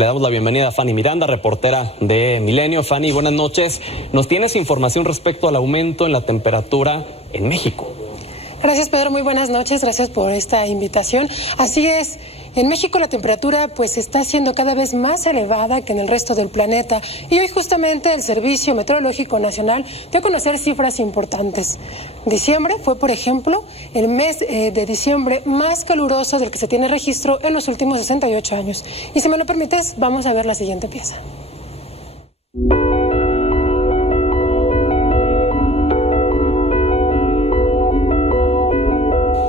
Le damos la bienvenida a Fanny Miranda, reportera de Milenio. Fanny, buenas noches. ¿Nos tienes información respecto al aumento en la temperatura en México? Gracias, Pedro. Muy buenas noches. Gracias por esta invitación. Así es. En México la temperatura pues está siendo cada vez más elevada que en el resto del planeta y hoy justamente el Servicio Meteorológico Nacional dio a conocer cifras importantes. Diciembre fue, por ejemplo, el mes de diciembre más caluroso del que se tiene registro en los últimos 68 años. Y si me lo permites, vamos a ver la siguiente pieza.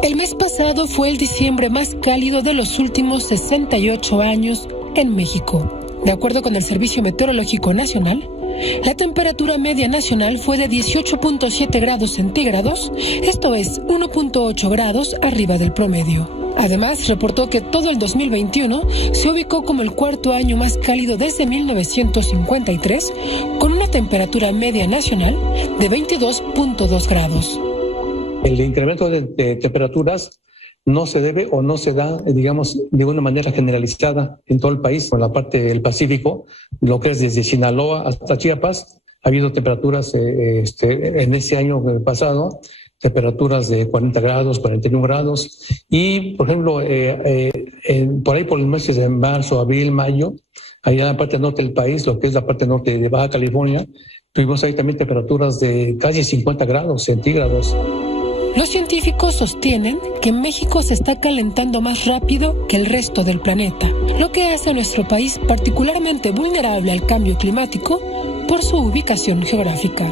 El mes pasado fue el diciembre más cálido de los últimos 68 años en México. De acuerdo con el Servicio Meteorológico Nacional, la temperatura media nacional fue de 18.7 grados centígrados, esto es 1.8 grados arriba del promedio. Además, reportó que todo el 2021 se ubicó como el cuarto año más cálido desde 1953, con una temperatura media nacional de 22.2 grados. El incremento de temperaturas no se debe o no se da, digamos, de una manera generalizada en todo el país. En la parte del Pacífico, lo que es desde Sinaloa hasta Chiapas, ha habido temperaturas en ese año pasado, temperaturas de 40 grados, 41 grados. Y, por ejemplo, por ahí por los meses de marzo, abril, mayo, allá en la parte norte del país, lo que es la parte norte de Baja California, tuvimos ahí también temperaturas de casi 50 grados centígrados. Los científicos sostienen que México se está calentando más rápido que el resto del planeta, lo que hace a nuestro país particularmente vulnerable al cambio climático por su ubicación geográfica.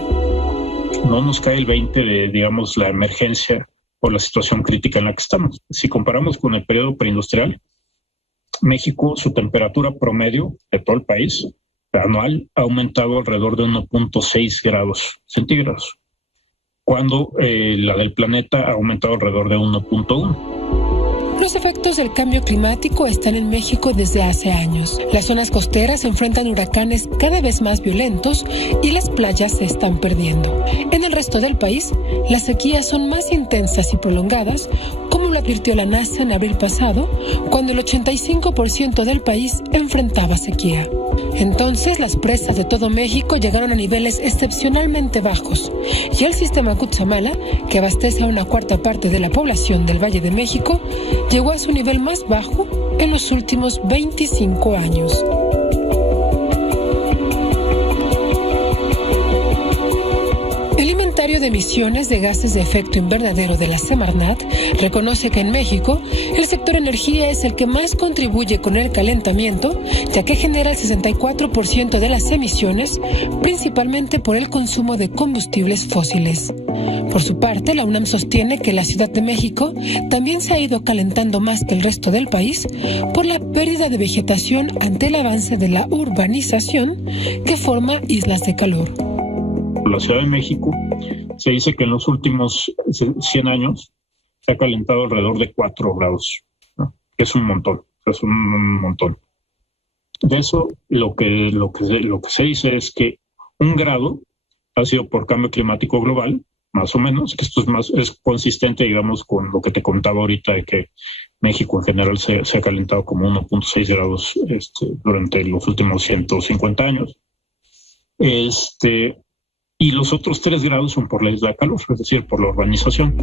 No nos cae el 20 de, digamos, la emergencia o la situación crítica en la que estamos. Si comparamos con el periodo preindustrial, México, su temperatura promedio de todo el país anual ha aumentado alrededor de 1.6 grados centígrados. Cuando la del planeta ha aumentado alrededor de 1.1. Los efectos del cambio climático están en México desde hace años. Las zonas costeras enfrentan huracanes cada vez más violentos y las playas se están perdiendo. En el resto del país, las sequías son más intensas y prolongadas, como lo advirtió la NASA en abril pasado, cuando el 85% del país enfrentaba sequía. Entonces, las presas de todo México llegaron a niveles excepcionalmente bajos y el sistema Cutzamala, que abastece a una cuarta parte de la población del Valle de México, llegó a su nivel más bajo en los últimos 25 años. El inventario de emisiones de gases de efecto invernadero de la Semarnat reconoce que en México el sector energía es el que más contribuye con el calentamiento, ya que genera el 64% de las emisiones, principalmente por el consumo de combustibles fósiles. Por su parte, la UNAM sostiene que la Ciudad de México también se ha ido calentando más que el resto del país por la pérdida de vegetación ante el avance de la urbanización que forma islas de calor. La Ciudad de México se dice que en los últimos 100 años se ha calentado alrededor de 4 grados, ¿no? Es un montón, es un montón. De eso lo que se dice es que 1 grado ha sido por cambio climático global, más o menos, que esto es consistente, digamos, con lo que te contaba ahorita de que México en general se ha calentado como 1.6 grados durante los últimos 150 años. Y los otros 3 grados son por la isla de calor, es decir, por la urbanización.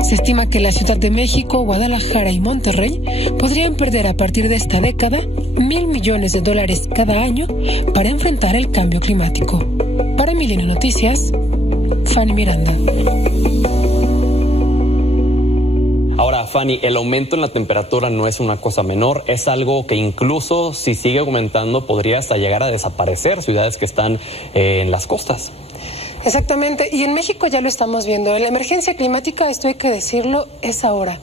Se estima que la Ciudad de México, Guadalajara y Monterrey podrían perder a partir de esta década $1,000 millones cada año para enfrentar el cambio climático. Para Milenio Noticias, Fanny Miranda. Ahora, Fanny, el aumento en la temperatura no es una cosa menor, es algo que incluso si sigue aumentando podría hasta llegar a desaparecer ciudades que están en las costas. Exactamente, y en México ya lo estamos viendo. La emergencia climática, esto hay que decirlo, es ahora.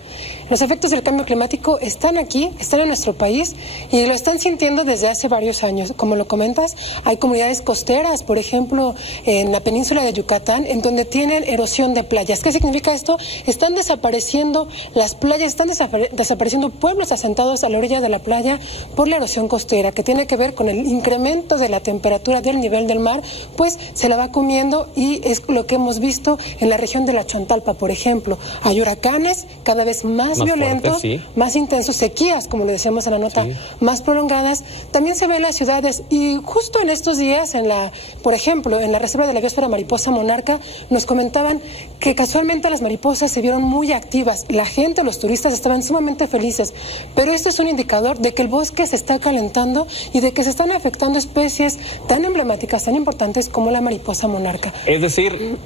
Los efectos del cambio climático están aquí, están en nuestro país y lo están sintiendo desde hace varios años. Como lo comentas, hay comunidades costeras, por ejemplo, en la península de Yucatán, en donde tienen erosión de playas. ¿Qué significa esto? Están desapareciendo las playas, están desapareciendo pueblos asentados a la orilla de la playa por la erosión costera, que tiene que ver con el incremento de la temperatura del nivel del mar, pues se la va comiendo y es lo que hemos visto en la región de la Chontalpa, por ejemplo. Hay huracanes cada vez más violentos, fuertes, sí. más intensos, sequías, como le decíamos en la nota, sí, más prolongadas. También se ve en las ciudades y justo en estos días, por ejemplo, en la reserva de la biosfera mariposa monarca, nos comentaban que casualmente las mariposas se vieron muy activas. La gente, los turistas estaban sumamente felices, pero esto es un indicador de que el bosque se está calentando y de que se están afectando especies tan emblemáticas, tan importantes como la mariposa monarca. Es decir,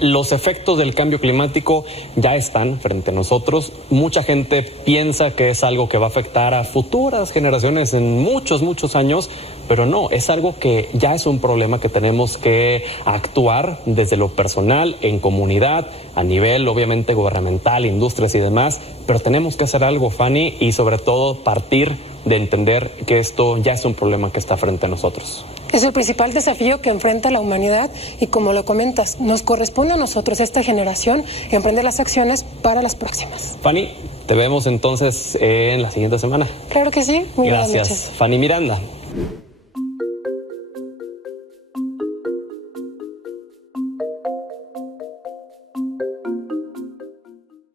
los efectos del cambio climático ya están frente a nosotros. Mucha gente piensa que es algo que va a afectar a futuras generaciones en muchos años, pero no, es algo que ya es un problema que tenemos que actuar desde lo personal, en comunidad, a nivel obviamente gubernamental, industrias y demás, pero tenemos que hacer algo, Fanny, y sobre todo partir de entender que esto ya es un problema que está frente a nosotros. Es el principal desafío que enfrenta la humanidad y, como lo comentas, nos corresponde a nosotros, esta generación, emprender las acciones para las próximas. Fanny, te vemos entonces en la siguiente semana. Claro que sí. Muy buenas noches. Gracias, Fanny Miranda.